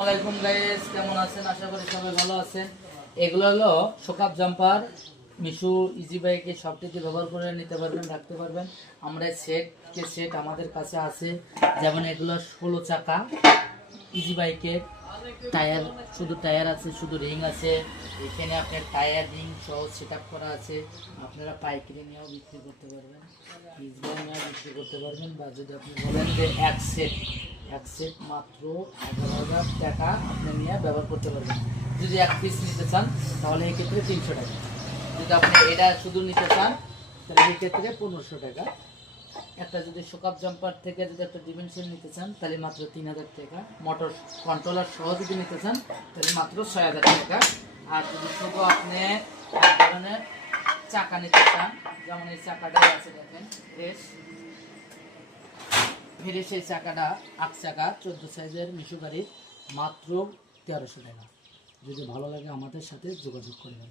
আসসালামাইকুম গাইস, কেমন আছেন? আশা করি সবাই ভালো আছেন। এগুলো হলো শোকাপ জাম্পার। মিশু ইজি বাইকে সবটিতে ব্যবহার করে নিতে পারবেন, রাখতে পারবেন। আমরা সেট আমাদের কাছে আছে। যেমন এগুলো 16 চাকা ইজি বাইকের টায়ার, শুধু টায়ার আছে, শুধু রিং আছে। এখানে আপনার টায়ার রিং সহ সেট আপ করা আছে। আপনারা পাইকারি নিয়েও বিক্রি করতে পারবেন, ইজি নিয়েও বিক্রি করতে পারবেন। বা যদি আপনি বলেন যে এক সেট মাত্র 11,000 টাকা আপনি নিয়ে ব্যবহার করতে পারবেন। যদি এক পিস নিতে চান তাহলে এক্ষেত্রে 300 টাকা। যদি আপনি এটা শুধু নিতে চান তাহলে এক্ষেত্রে 1500 টাকা। একটা যদি শোকাপ জাম্পার থেকে যদি একটা ডিমেনশন নিতে চান তাহলে মাত্র 3000 টাকা। মোটর কন্ট্রোলার সহ যদি নিতে চান তাহলে মাত্র 6000 টাকা। আর যদি শুধু আপনি এক ধরনের চাকা নিতে চান, যেমন এই চাকাটাই আছে, দেখেন ফিরে সেই চাকাটা 8 চাকা 14 সাইজের মিশু গাড়ির মাত্র 1300 টাকা। যদি ভালো লাগে আমাদের সাথে যোগাযোগ করবেন।